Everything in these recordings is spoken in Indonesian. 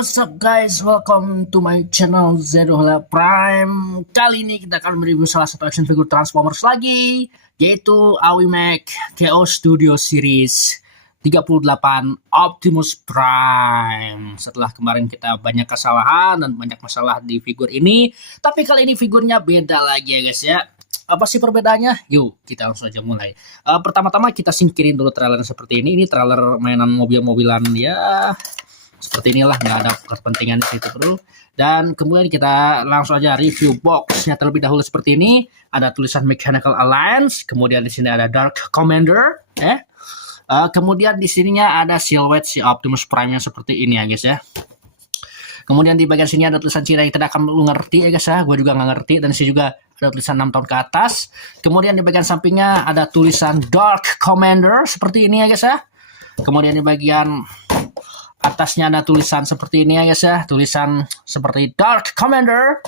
What's up guys, welcome to my channel Zerohla Prime. Kali ini kita akan mereview salah satu action figure Transformers lagi, yaitu AWIMAC Chaos Studio Series 38 Optimus Prime. Setelah kemarin kita banyak kesalahan dan banyak masalah di figur ini, tapi kali ini figurnya beda lagi ya guys ya. Apa sih perbedaannya? Yuk kita langsung aja mulai. Pertama-tama kita singkirin dulu trailer seperti ini. Ini trailer mainan mobil-mobilan ya. Seperti inilah, nggak ada kepentingan di situ bro. Dan kemudian kita langsung aja review boxnya terlebih dahulu seperti ini. Ada tulisan Mechanical Alliance. Kemudian di sini ada Dark Commander. Kemudian di sininya ada silhouette si Optimus Prime-nya seperti ini ya guys ya. Kemudian di bagian sini ada tulisan Cina yang tidak akan lu ngerti ya guys ya. Gue juga nggak ngerti. Dan di sini juga ada tulisan 6 tahun ke atas. Kemudian di bagian sampingnya ada tulisan Dark Commander seperti ini ya guys ya. Kemudian di bagian atasnya ada tulisan seperti ini ya guys ya. Tulisan seperti Dark Commander.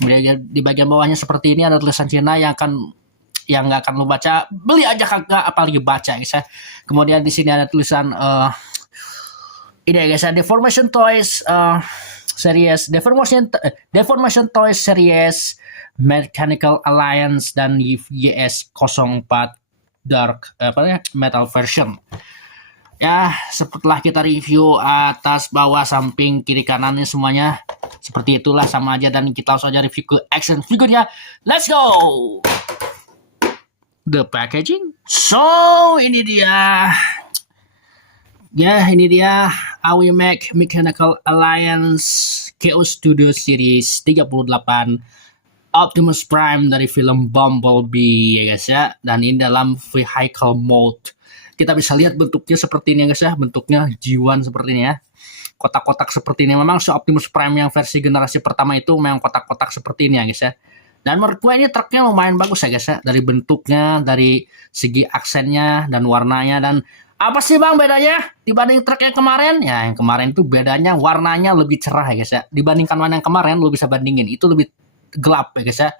Kemudian di bagian bawahnya seperti ini ada tulisan Cina yang nggak akan lu baca. Beli aja kagak apalagi baca guys ya. Kemudian di sini ada tulisan ini ya guys ya, Deformation Toys Series, Deformation Toys Series Mechanical Alliance dan YS04 Dark Metal Version. Ya, setelah kita review atas, bawah, samping, kiri, kanannya semuanya seperti itulah, sama aja. Dan kita langsung aja review ke action figurnya. Let's go! The packaging. So, ini dia. Ya, ini dia AWIMAC Mechanical Alliance Chaos Studio Series 38 Optimus Prime dari film Bumblebee ya guys ya. Dan ini dalam vehicle mode. Kita bisa lihat bentuknya seperti ini ya guys ya. Bentuknya jiwan seperti ini ya. Kotak-kotak seperti ini. Memang si Optimus Prime yang versi generasi pertama itu memang kotak-kotak seperti ini ya guys ya. Dan menurut gue ini truknya lumayan bagus ya guys ya. Dari bentuknya, dari segi aksennya dan warnanya. Dan apa sih bang bedanya dibanding truk yang kemarin? Ya yang kemarin itu bedanya warnanya lebih cerah ya guys ya. Dibandingkan warna yang kemarin lu bisa bandingin. Itu lebih gelap ya guys ya.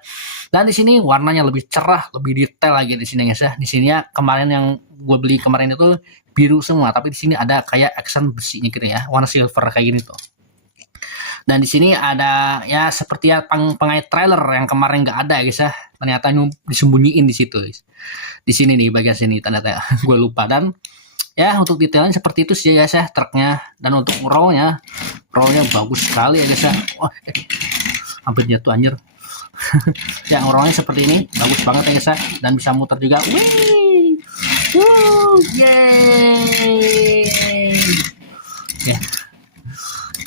Dan di sini warnanya lebih cerah, lebih detail lagi di sini guys ya. Di sini ya kemarin yang gue beli kemarin itu biru semua, tapi di sini ada kayak aksen besinya gitu ya, warna silver kayak gini tuh. Dan di sini ada ya seperti ya pengait trailer yang kemarin nggak ada ya guys ya. Ternyata ini disembunyiin di situ guys. Di sini nih bagian sini tanda-tanda gue lupa. Dan ya untuk detailnya seperti itu sih guys ya truknya. Dan untuk rollnya bagus sekali ya guys ya. Oh, hampir jatuh anjir. Yang rollnya seperti ini bagus banget ya guys ya. Dan bisa muter juga. Wih, yeay. Ya,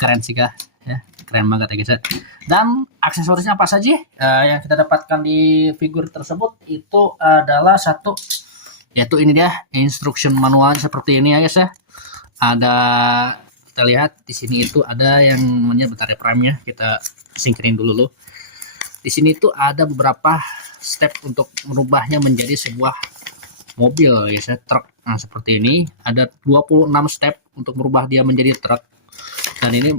keren sih kak. Ya, keren banget ya guys ya. Dan aksesorisnya apa saja yang kita dapatkan di figur tersebut itu adalah satu, yaitu ini dia instruction manual seperti ini ya guys ya. Ada, kita lihat di sini itu ada yang namanya, bentar ya Prime-nya kita singkirin dulu loh. Di sini tuh ada beberapa step untuk merubahnya menjadi sebuah mobil guys ya, truk. Nah seperti ini ada 26 step untuk merubah dia menjadi truk. Dan ini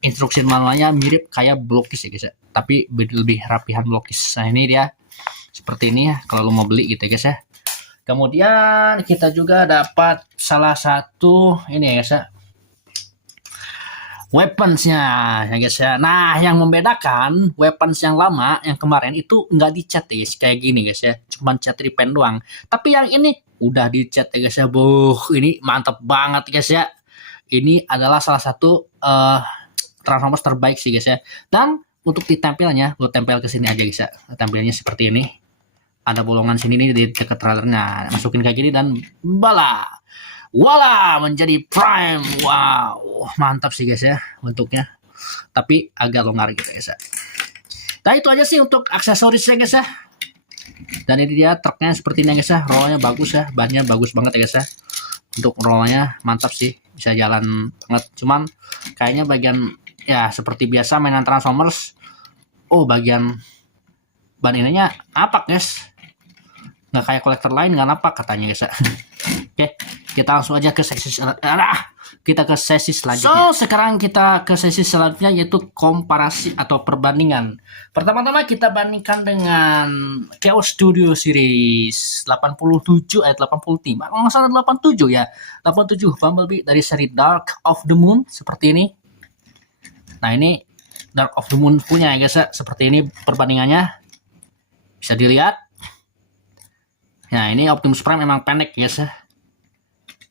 instruksi manualnya mirip kayak blokis ya guys ya, tapi lebih rapihan blokis. Nah ini dia seperti ini ya kalau lo mau beli gitu ya guys ya. Kemudian kita juga dapat salah satu ini ya guys ya, weaponsnya ya guys ya. Nah yang membedakan weapons yang lama yang kemarin itu nggak dicat ya guys, kayak gini guys ya, cuman cat repaint doang. Tapi yang ini udah dicat ya guys ya. Ini mantap banget guys ya. Ini adalah salah satu Transformers terbaik sih guys ya. Dan untuk ditempelnya, lo tempel ke sini aja guys ya. Tampilnya seperti ini. Ada bolongan sini nih di dekat trailernya. Masukin kayak gini dan voila menjadi Prime. Wow, mantap sih guys ya bentuknya. Tapi agak longgar gitu guys ya. Nah itu aja sih untuk aksesorisnya guys ya. Dan ini dia truknya seperti ini guys ya. Rollnya bagus ya, bannya bagus banget ya guys ya. Untuk rollnya mantap sih, bisa jalan banget. Cuman kayaknya bagian ya seperti biasa mainan Transformers, bagian ban ininya apa guys, nggak kayak kolektor lain, nggak napak katanya guys ya. Oke, kita langsung aja ke sesi selanjutnya. So sekarang kita ke sesi selanjutnya, yaitu komparasi atau perbandingan. Pertama-tama kita bandingkan dengan Chaos Studio Series 87 85, kalau nggak salah 87 ya, 87 Bumblebee dari seri Dark of the Moon seperti ini. Nah, ini Dark of the Moon punya ya guys ya. Seperti ini perbandingannya. Bisa dilihat. Nah, ini Optimus Prime memang pendek guys ya.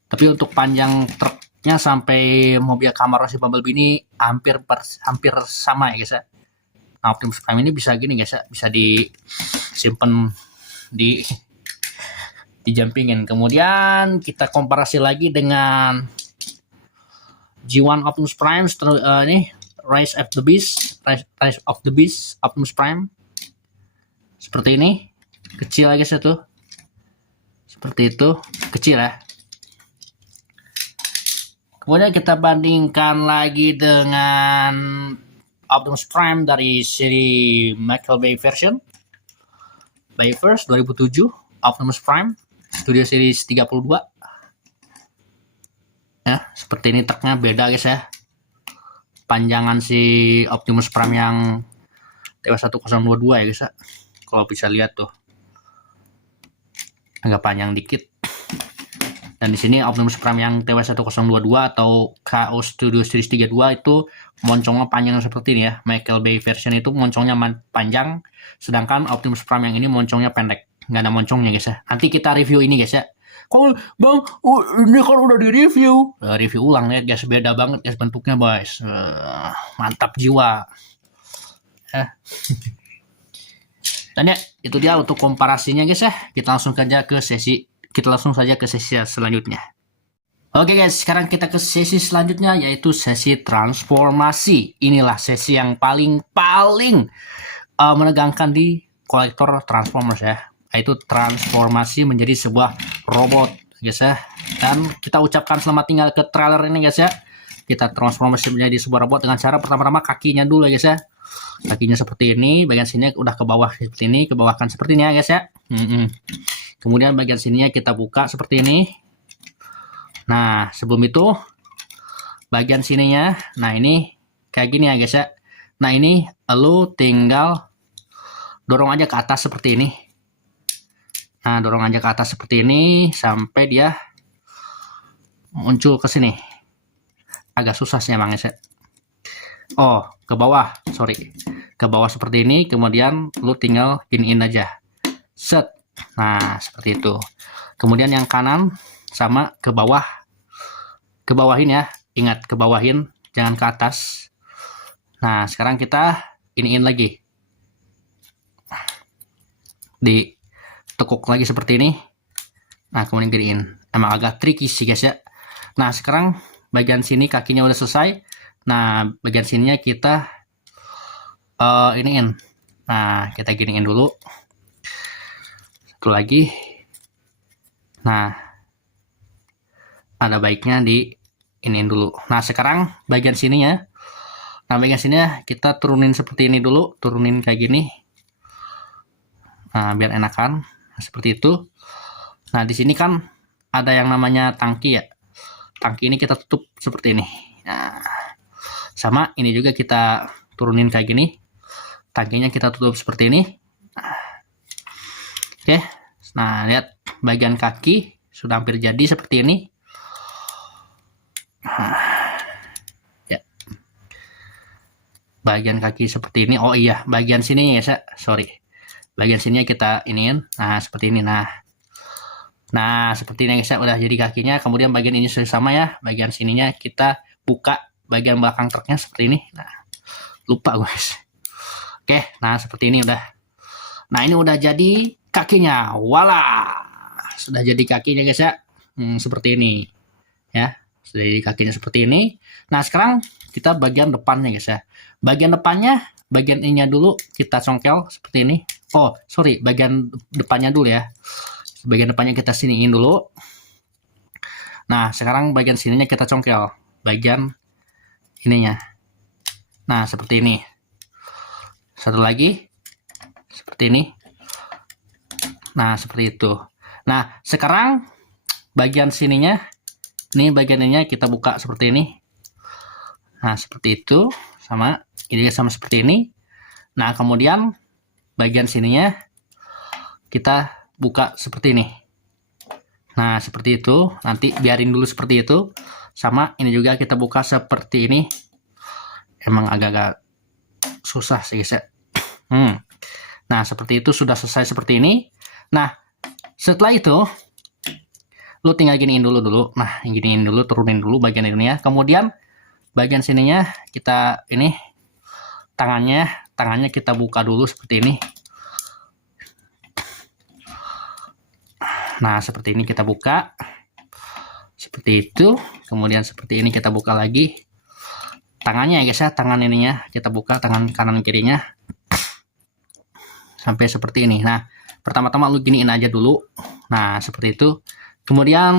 Tapi untuk panjang truknya sampai mobil Camaro si Bumblebee ini hampir sama ya guys ya. Nah, Optimus Prime ini bisa gini guys ya, bisa disimpan di dijampingin. Kemudian kita komparasi lagi dengan G1 Optimus Prime ini Rise of the Beast Optimus Prime. Seperti ini. Kecil ya guys ya tuh. Seperti itu, kecil ya. Kemudian kita bandingkan lagi dengan Optimus Prime dari seri Michael Bay version. Bayverse 2007, Optimus Prime, Studio Series 32. Ya, seperti ini truknya beda guys ya. Panjangan si Optimus Prime yang TW1022 ya guys ya. Kalau bisa lihat tuh. Agak panjang dikit. Dan di sini Optimus Prime yang TW1022 atau KO Studio Series 32 itu moncongnya panjang seperti ini ya. Michael Bay version itu moncongnya panjang, sedangkan Optimus Prime yang ini moncongnya pendek. Nggak ada moncongnya guys ya. Nanti kita review ini guys ya. Kalau bang, ini kan udah di review. Review ulang lihat guys, beda banget guys bentuknya guys. Mantap jiwa. Dan ya, itu dia untuk komparasinya guys ya. Kita langsung saja ke sesi selanjutnya. Oke guys, sekarang kita ke sesi selanjutnya, yaitu sesi transformasi. Inilah sesi yang paling menegangkan di kolektor Transformers ya, yaitu transformasi menjadi sebuah robot guys ya. Dan kita ucapkan selamat tinggal ke trailer ini guys ya. Kita transformasi menjadi sebuah robot dengan cara pertama-tama kakinya dulu ya guys ya. Kakinya seperti ini, bagian sini udah ke bawah seperti ini, ke bawah kan seperti ini ya guys ya. Kemudian bagian sininya kita buka seperti ini. Nah, sebelum itu bagian sininya, nah ini kayak gini ya guys ya. Nah, ini lo tinggal dorong aja ke atas seperti ini. Nah, dorong aja ke atas seperti ini sampai dia muncul ke sini. Agak susah sih emang guys ya. Oh, ke bawah, sorry. Ke bawah seperti ini, kemudian lo tinggal giniin aja. Set. Nah, seperti itu. Kemudian yang kanan sama ke bawah. Ke bawahin ya. Ingat, ke bawahin, jangan ke atas. Nah, sekarang kita iniin lagi. Ditekuk lagi seperti ini. Nah, kemudian giniin. Emang agak tricky sih guys ya. Nah, sekarang bagian sini kakinya udah selesai. Nah, bagian sininya kita iniin. Nah, kita giniin dulu. Satu lagi. Nah, ada baiknya di iniin dulu. Nah, sekarang bagian sininya. Nah, bagian sininya kita turunin seperti ini dulu. Turunin kayak gini. Nah, biar enakan. Nah, seperti itu. Nah, di sini kan ada yang namanya tangki ya. Tangki ini kita tutup seperti ini. Nah, sama ini juga kita turunin kayak gini. Tangkinya kita tutup seperti ini. Oke, nah lihat bagian kaki sudah hampir jadi seperti ini. Ya, bagian kaki seperti ini. Oh iya, bagian sini ya, sorry. Bagian sininya kita iniin. Nah, seperti ini. Nah, seperti ini guys, udah jadi kakinya. Kemudian bagian ini sudah sama ya. Bagian sininya kita buka bagian belakang truknya seperti ini. Nah, lupa guys. Oke, nah seperti ini udah. Nah, ini udah jadi kakinya. Wala, sudah jadi kakinya guys ya. Seperti ini ya, sudah jadi kakinya seperti ini. Nah, sekarang kita bagian depannya guys ya. Bagian depannya, bagian ininya dulu kita congkel seperti ini. Oh sorry, bagian depannya dulu ya. Bagian depannya kita siniin dulu. Nah, sekarang bagian sininya kita congkel bagian ininya. Nah, seperti ini. Satu lagi seperti ini. Nah, seperti itu. Nah, sekarang bagian sininya, ini bagian ininya kita buka seperti ini. Nah, seperti itu. Sama, ini sama seperti ini. Nah, kemudian bagian sininya kita buka seperti ini. Nah, seperti itu. Nanti biarin dulu seperti itu. Sama, ini juga kita buka seperti ini. emang agak-agak susah sih guys ya. Nah, seperti itu sudah selesai seperti ini. Nah, setelah itu lu tinggal giniin dulu. Nah, giniin dulu, turunin dulu bagian ini ya. Kemudian bagian sininya kita ini tangannya kita buka dulu seperti ini. Nah, seperti ini kita buka. Seperti itu. Kemudian seperti ini kita buka lagi. Tangannya ya guys ya, tangan ininya kita buka, tangan kanan kirinya. Sampai seperti ini. Nah, pertama-tama lu giniin aja dulu. Nah, seperti itu. Kemudian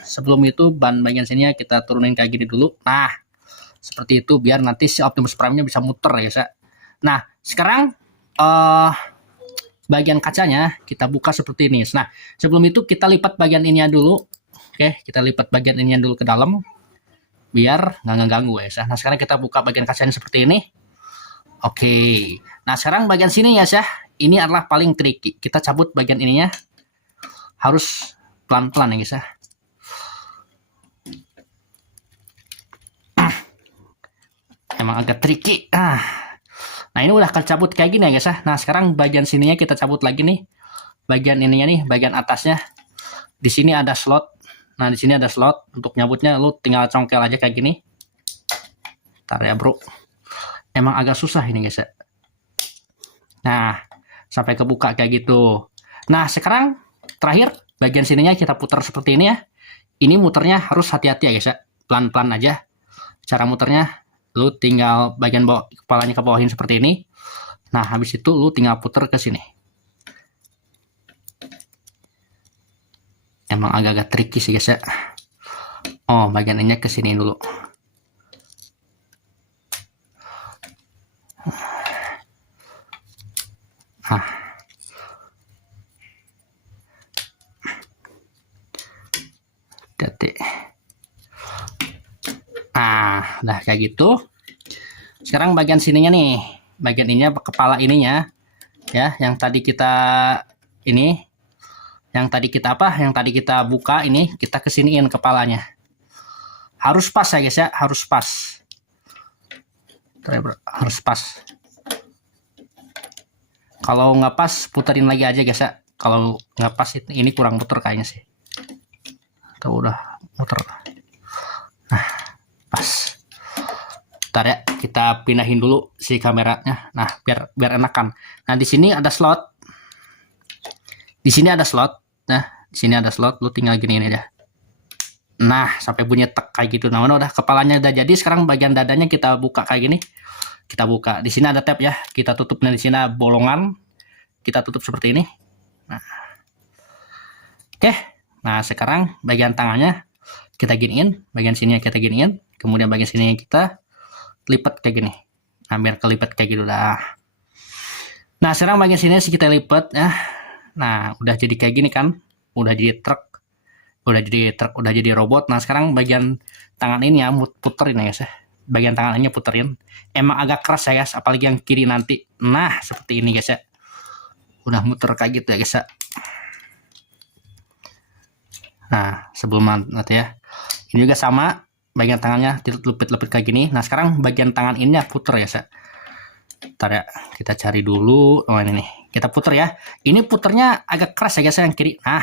sebelum itu ban bagian sini kita turunin kayak gini dulu. Nah, seperti itu biar nanti si Optimus Prime-nya bisa muter ya guys ya. Nah, sekarang bagian kacanya kita buka seperti ini. Nah, sebelum itu kita lipat bagian ininya dulu. Oke, kita lipat bagian ininya dulu ke dalam biar nggak ngeganggu ya. Nah, sekarang kita buka bagian kacanya seperti ini. Oke. Nah, sekarang bagian sini ya, ini adalah paling tricky. Kita cabut bagian ininya. Harus pelan-pelan ya guys ya. Emang agak tricky. Nah, ini udah kecabut kayak gini ya guys ya. Nah, sekarang bagian sininya kita cabut lagi nih. Bagian ininya nih, bagian atasnya. Di sini ada slot. Nah, di sini ada slot untuk nyabutnya. Lu tinggal congkel aja kayak gini. Ntar ya bro. Emang agak susah ini guys ya. Nah, sampai kebuka kayak gitu. Nah, sekarang terakhir bagian sininya kita putar seperti ini ya. Ini muternya harus hati-hati ya guys ya. Pelan-pelan aja. Cara muternya lu tinggal bagian bawah, kepalanya ke bawahin seperti ini. Nah, habis itu lu tinggal puter ke sini. Emang agak-agak tricky sih guys ya. Oh, bagian ini ke sini dulu. Nah. Hati-hati. Nah, udah kayak gitu. Sekarang bagian sininya nih, bagian ininya, kepala ininya, ya, yang tadi kita ini, yang tadi kita buka ini, kita kesiniin kepalanya. Harus pas ya guys ya, harus pas. Harus pas. Kalau nggak pas, puterin lagi aja guys ya. Kalau nggak pas ini kurang muter kayaknya sih. Atau udah muter. Nah, pas. Ntar ya, kita pindahin dulu si kameranya. Nah, biar enakan. Nah, di sini ada slot. Di sini ada slot. Nah, di sini ada slot. Lu tinggal gini aja. Nah, sampai bunyi tek kayak gitu. Nah, udah kepalanya udah jadi. Sekarang bagian dadanya kita buka kayak gini. Kita buka. Di sini ada tab ya. Kita tutup. Nah, di sini ada bolongan. Kita tutup seperti ini. Nah. Oke. Nah, sekarang bagian tangannya kita giniin. Bagian sini kita giniin. Kemudian bagian sini kita lipat kayak gini. Nah, biar kelipat kayak gitu dah. Nah, sekarang bagian sini kita lipat ya. Nah, udah jadi kayak gini kan. Udah jadi truk. Udah jadi robot. Nah, sekarang bagian tangan ini ya puterin ya guys ya. Bagian tangannya puterin. Emang agak keras ya guys, apalagi yang kiri nanti. Nah, seperti ini guys ya. Udah muter kayak gitu ya guys ya. Nah, sebelum nanti ya. Ini juga sama. Bagian tangannya dilepit-lepit kayak gini. Nah, sekarang bagian tangan ini ya puter ya guys ya. Ntar ya, kita cari dulu. Oh, ini nih. Kita puter ya. Ini puternya agak keras ya guys ya, yang kiri. Nah,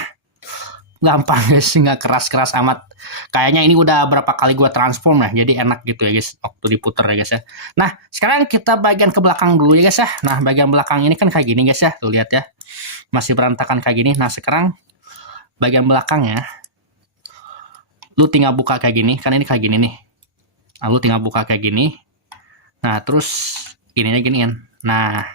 gampang guys, nggak keras-keras amat. Kayaknya ini udah berapa kali gua transform ya, jadi enak gitu ya guys waktu diputer ya guys ya. Nah, sekarang kita bagian ke belakang dulu ya guys ya. Nah, bagian belakang ini kan kayak gini guys ya, tuh lihat ya, masih berantakan kayak gini. Nah, sekarang bagian belakangnya lu tinggal buka kayak gini, kan ini kayak gini nih. Nah, lu tinggal buka kayak gini. Nah, terus ininya giniin. Nah,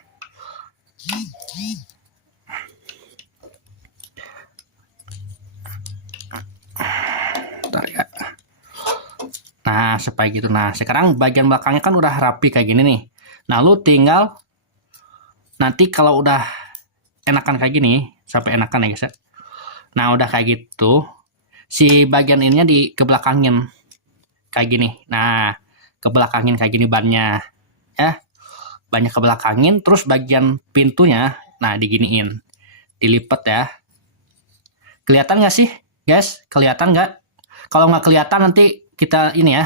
ya. Nah, supaya gitu. Nah, sekarang bagian belakangnya kan udah rapi kayak gini nih. Nah, lu tinggal nanti kalau udah enakan kayak gini, sampai enakan ya guys ya. Nah, udah kayak gitu, si bagian ininya kebelakangin kayak gini. Nah, kebelakangin kayak gini bannya ya. Bannya kebelakangin, terus bagian pintunya nah diginiin. Dilipat ya. Kelihatan nggak sih, guys? Kelihatan nggak? Kalau nggak kelihatan nanti kita ini ya.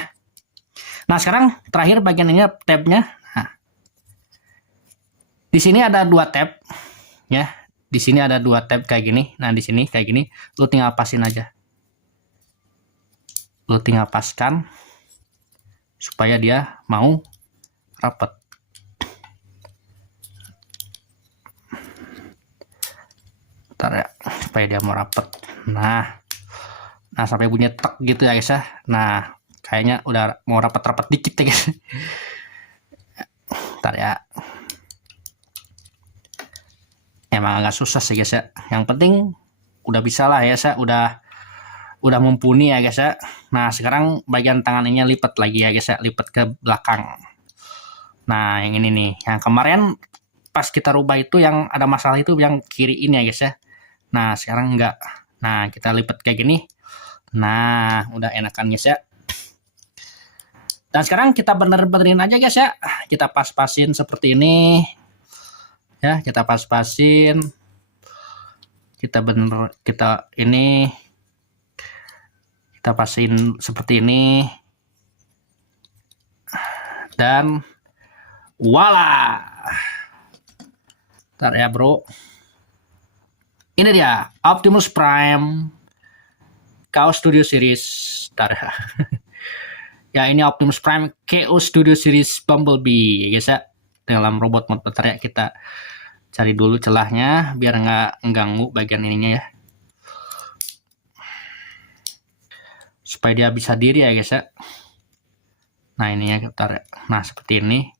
Nah, sekarang terakhir bagian ini tabnya. Nah, di sini ada 2 tab ya. Di sini ada 2 tab kayak gini. Nah, di sini kayak gini, lu tinggal pasin aja. Lu tinggal paskan supaya dia mau rapet. Bentar ya, supaya dia mau rapet. Nah, sampai bunyi tek gitu ya guys ya. Nah, kayaknya udah mau rapet-rapet dikit ya guys. Bentar ya. Emang agak susah sih guys ya. Yang penting udah bisa lah ya guys ya. Udah mumpuni ya guys ya. Nah, sekarang bagian tangan ini lipat lagi ya guys ya. Lipat ke belakang. Nah, yang ini nih. Yang kemarin pas kita rubah itu yang ada masalah itu yang kiri ini ya guys ya. Nah, sekarang enggak. Nah, kita lipat kayak gini. Nah, udah enakan guys ya. Dan sekarang kita bener-benerin aja guys ya. Kita pas-pasin seperti ini. Ya, kita pas-pasin. Kita pasin seperti ini. Dan voila. Ntar ya bro. Ini dia Optimus Prime Chaos Studio Series. Ntar ya. Ya, ini Optimus Prime Chaos Studio Series Bumblebee ya guys ya. Dalam robot mode. Bentar ya, kita cari dulu celahnya biar nggak mengganggu bagian ininya ya. Supaya dia bisa diri ya guys ya. Nah, ini ya, bentar ya. Nah, seperti ini.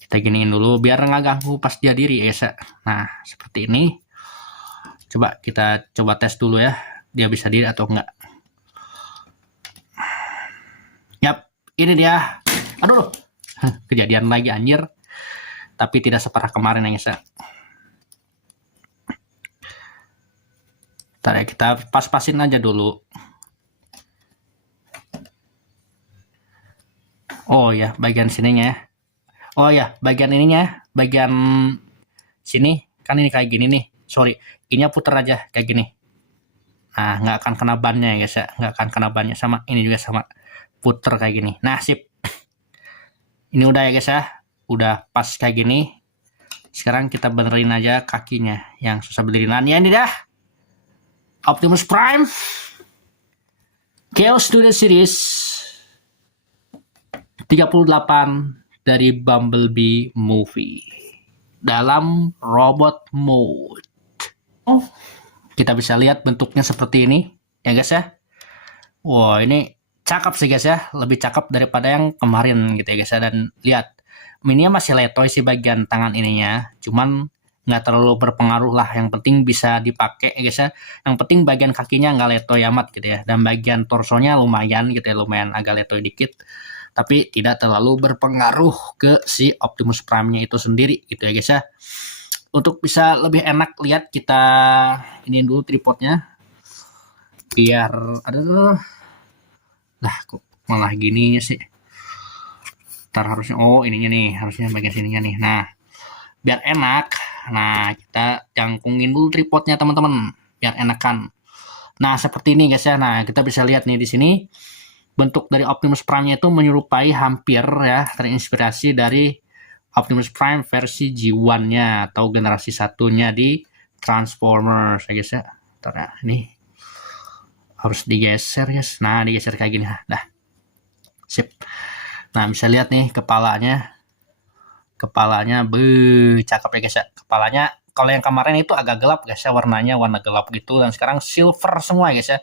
Kita giniin dulu biar nggak ganggu pas dia diri ya guys ya. Nah, seperti ini. Coba kita tes dulu ya. Dia bisa diri atau enggak. Yap, ini dia. Aduh, kejadian lagi anjir. Tapi tidak separah kemarin ya guys ya. Ntar ya, kita pas-pasin aja dulu. Oh ya, bagian sininya ya. Oh ya, bagian ininya, bagian sini kan ini kayak gini nih. Sorry, ininya puter aja kayak gini. Nah, nggak akan kena bannya ya guys ya. Nggak akan kena bannya, sama ini juga sama. Puter kayak gini. Nah, sip. Ini udah ya guys ya. Udah pas kayak gini. Sekarang kita benerin aja kakinya yang susah berdiri. Nah, ini dah Optimus Prime Chaos Studio Series 38 dari Bumblebee Movie dalam robot mode. Oh, kita bisa lihat bentuknya seperti ini ya guys ya. Wow, ini cakep sih guys ya, lebih cakep daripada yang kemarin gitu ya guys ya. Dan lihat, ini masih letoy sih bagian tangan ininya, cuman nggak terlalu berpengaruh lah. Yang penting bisa dipakai ya guys ya. Yang penting bagian kakinya nggak letoy amat gitu ya. Dan bagian torsonya lumayan gitu ya, lumayan agak letoy dikit. Tapi tidak terlalu berpengaruh ke si Optimus Prime-nya itu sendiri gitu ya guys ya. Untuk bisa lebih enak lihat, kita ini dulu tripodnya. Biar ada lah kok malah gini sih. Ntar harusnya, oh ininya nih, harusnya bagian sininya nih. Nah, biar enak, nah kita jangkungin dulu tripodnya teman-teman, biar enakan. Nah, seperti ini guys ya. Nah, kita bisa lihat nih di sini bentuk dari Optimus Prime-nya itu menyerupai hampir ya, terinspirasi dari Optimus Prime versi G1-nya atau generasi satunya di Transformers ya guys ya. Ntar ya, ini harus digeser guys. Nah, digeser kayak gini. Dah. Sip. Nah, bisa lihat nih kepalanya cakep ya guys ya. Kepalanya kalau yang kemarin itu agak gelap guys ya, warnanya warna gelap gitu, dan sekarang silver semua guys ya,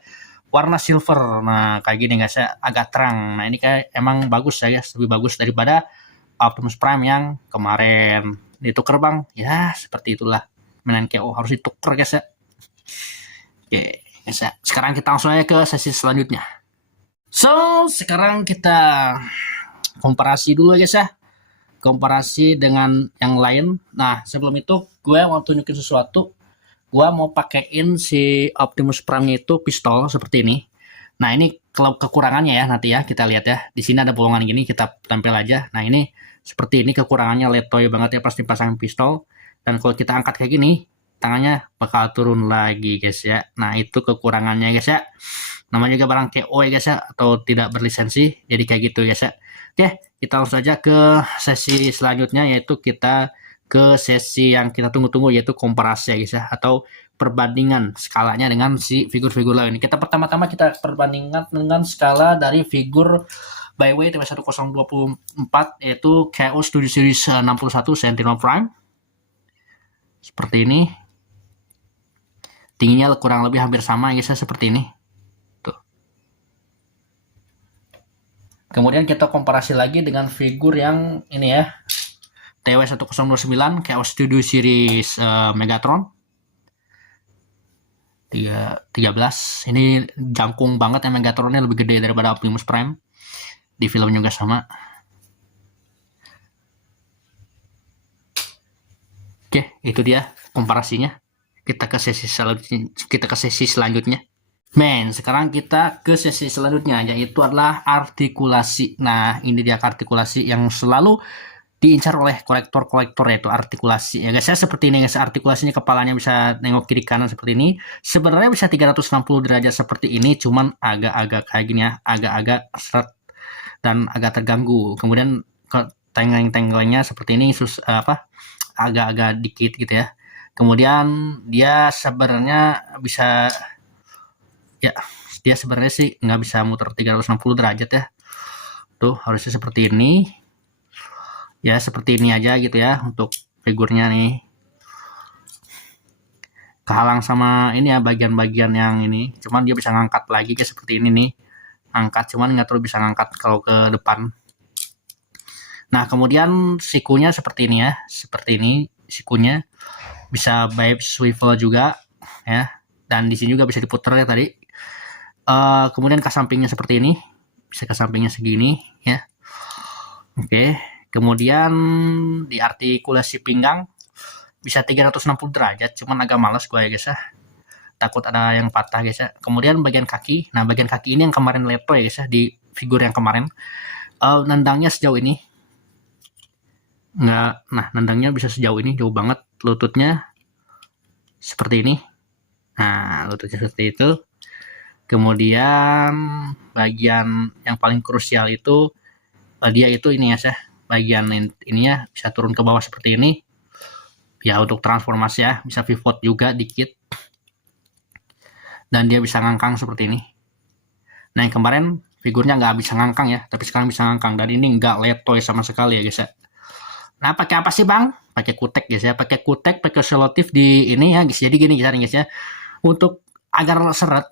warna silver. Nah, kayak gini guys ya, agak terang. Nah, ini kayak emang bagus ya guys, lebih bagus daripada Optimus Prime yang kemarin. Ditukar bang, ya seperti itulah mainan KO, harus ditukar guys ya. Oke guys ya, sekarang kita langsung aja ke sesi selanjutnya. So, sekarang kita komparasi dulu guys ya, komparasi dengan yang lain. Nah, sebelum itu gue mau tunjukin sesuatu. Gue mau pakein si Optimus Prime itu pistol seperti ini. Nah, ini kekurangannya ya, nanti ya kita lihat ya. Di sini ada bolongan gini, kita tampil aja. Nah, ini seperti ini kekurangannya, letoy banget ya pas dipasang pistol. Dan kalau kita angkat kayak gini, tangannya bakal turun lagi guys ya. Nah, itu kekurangannya guys ya. namanya juga barang KO ya guys ya, atau tidak berlisensi, jadi kayak gitu ya guys ya. Oke, kita langsung saja ke sesi selanjutnya, yaitu kita ke sesi yang kita tunggu-tunggu, yaitu komparasi ya guys ya, atau perbandingan skalanya dengan si figur-figur lain. Kita pertama-tama kita perbandingan dengan skala dari figur Byway TW1024, yaitu KO Studio Series 61 Sentinel Prime. Seperti ini. Tingginya kurang lebih hampir sama ya guys ya, seperti ini. Tuh. Kemudian kita komparasi lagi dengan figur yang ini ya, TW1029 Chaos Studio Series Megatron 13. Ini jangkung banget ya, Megatronnya lebih gede daripada Optimus Prime. Di film juga sama. Oke, itu dia komparasinya. Kita ke sesi selanjutnya. Sekarang kita ke sesi selanjutnya, yaitu adalah artikulasi. Nah, ini dia artikulasi yang selalu diincar oleh kolektor-kolektor, yaitu artikulasi. Ya guys, ya seperti ini guys, artikulasinya kepalanya bisa nengok kiri kanan seperti ini. Sebenarnya bisa 360 derajat seperti ini, cuman agak-agak kayak gini ya, agak-agak seret dan agak terganggu. Kemudian tengleng-tenglengnya seperti ini, agak-agak dikit gitu ya. Kemudian dia sebenarnya bisa, ya dia sebenarnya sih nggak bisa muter 360 derajat ya. Tuh harusnya seperti ini. Ya seperti ini aja gitu ya untuk figurnya nih. Kehalang sama ini ya, bagian-bagian yang ini. Cuman dia bisa ngangkat lagi kayak seperti ini nih. Angkat, cuman nggak terlalu bisa ngangkat kalau ke depan. Nah kemudian sikunya seperti ini ya. Seperti ini sikunya. Bisa by swivel juga ya, dan di sini juga bisa diputar ya tadi. Kemudian ke sampingnya seperti ini, bisa ke sampingnya segini ya. Oke, kemudian di artikulasi pinggang bisa 360 derajat, cuman agak males gue ya guys ya, takut ada yang patah guys ya. Kemudian bagian kaki, nah bagian kaki ini yang kemarin leto ya guys ya, di figur yang kemarin. Nendangnya sejauh ini nggak, nah nendangnya bisa sejauh ini, jauh banget. Lututnya seperti ini, nah lututnya seperti itu. Kemudian bagian yang paling krusial itu dia itu ini ya, bagian ininya bisa turun ke bawah seperti ini ya, untuk transformasi ya, bisa pivot juga dikit, dan dia bisa ngangkang seperti ini. Nah yang kemarin figurnya nggak bisa ngangkang ya, tapi sekarang bisa ngangkang, dan ini nggak letoy sama sekali ya guys ya. Nah pakai apa sih bang? Pakai kutek guys ya, pakai kutek, pakai selotip di ini ya guys. Jadi gini guys ya, untuk agar seret,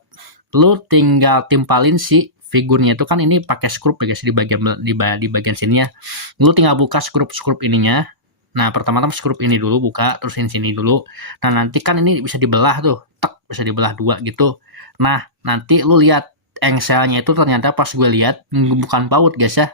lu tinggal timpalin si figurnya itu kan ini pakai skrup ya guys, di bagian sininya. Lu tinggal buka skrup ininya. Nah pertama-tama skrup ini dulu buka, terus sini dulu. Nah nanti kan ini bisa dibelah tuh, bisa dibelah dua gitu. Nah nanti lu lihat engselnya itu ternyata pas gue lihat bukan baut guys ya,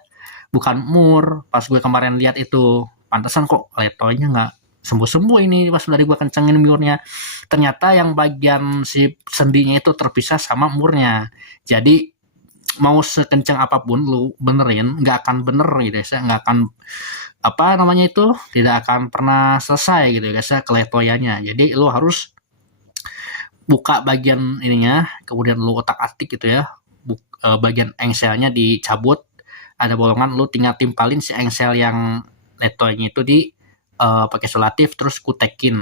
bukan mur. Pas gue kemarin lihat itu, pantesan kok letoynya nggak sembuh-sembuh ini pas dari gua kencengin murnya. Ternyata yang bagian si sendinya itu terpisah sama murnya. Jadi mau sekenceng apapun lu benerin, nggak akan bener gitu ya, nggak akan apa namanya itu, tidak akan pernah selesai gitu ya guys ya, keletoyannya. Jadi lu harus buka bagian ininya, kemudian lu otak-atik gitu ya, bagian engselnya dicabut, ada bolongan, lu tinggal timpalin si engsel yang letoynya itu di pakai solatif, terus kutekin.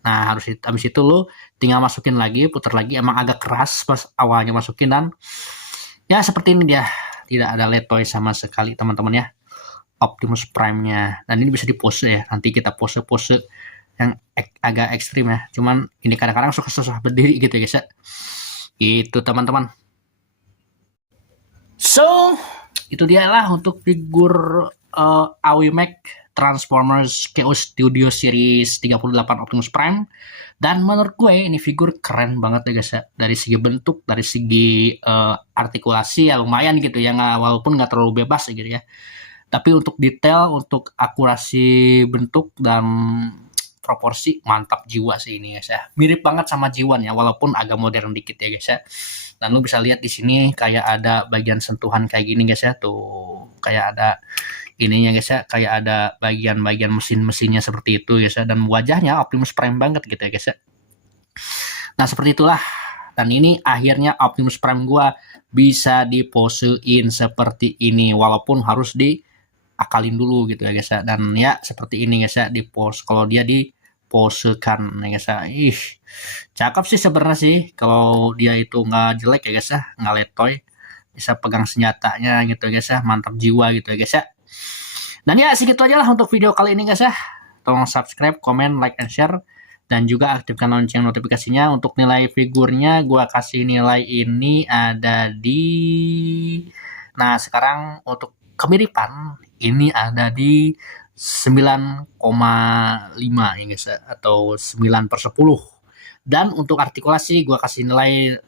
Nah habis itu lu tinggal masukin lagi, putar lagi. Emang agak keras pas awalnya masukin, dan ya seperti ini dia, tidak ada letoy sama sekali teman-teman ya, Optimus Prime-nya. Dan ini bisa di pose ya, nanti kita pose yang agak ekstrim ya, cuman ini kadang-kadang suka susah berdiri gitu ya guys ya. Itu teman-teman. So itu dia lah untuk figur AWMech Transformers Chaos Studio Series 38 Optimus Prime. Dan menurut gue ini figur keren banget ya guys ya. Dari segi bentuk, dari segi artikulasi ya lumayan gitu ya, walaupun nggak terlalu bebas ya gitu ya. Tapi untuk detail, untuk akurasi bentuk dan proporsi, mantap jiwa sih ini guys ya. Mirip banget sama G1 ya, walaupun agak modern dikit ya guys ya. Dan lu bisa lihat di sini kayak ada bagian sentuhan kayak gini guys ya, tuh kayak ada ininya guys ya, kayak ada bagian-bagian mesin-mesinnya seperti itu guys ya, dan wajahnya Optimus Prime banget gitu ya guys ya. Nah seperti itulah. Dan ini akhirnya Optimus Prime gua bisa diposein seperti ini, walaupun harus diakalin dulu gitu ya guys ya. Dan ya seperti ini guys ya, di pose kalau dia diposekan ya guys ya. Ih, cakep sih sebenarnya sih kalau dia itu nggak jelek ya guys ya, nggak letoy, bisa pegang senjatanya gitu ya guys ya, mantap jiwa gitu ya guys ya. Dan ya segitu aja lah untuk video kali ini guys ya. Tolong subscribe, komen, like, and share, dan juga aktifkan lonceng notifikasinya. Untuk nilai figurnya gua kasih nilai ini ada di, nah sekarang untuk kemiripan ini ada di 9,5 ya guys ya, atau 9/10. Dan untuk artikulasi gua kasih nilai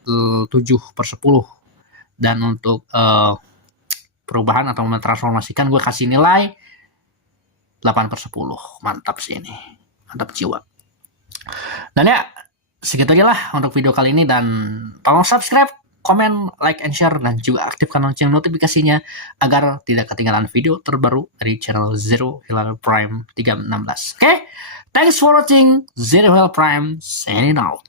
7/10. Dan untuk perubahan atau mentransformasikan gue kasih nilai 8/10. Mantap sih ini, mantap jiwa. Dan ya segitu aja lah untuk video kali ini, dan tolong subscribe, komen, like, and share, dan juga aktifkan lonceng notifikasinya agar tidak ketinggalan video terbaru dari channel Zero Hilal Prime 316. Oke, thanks for watching. Zero Hilal Prime signing out.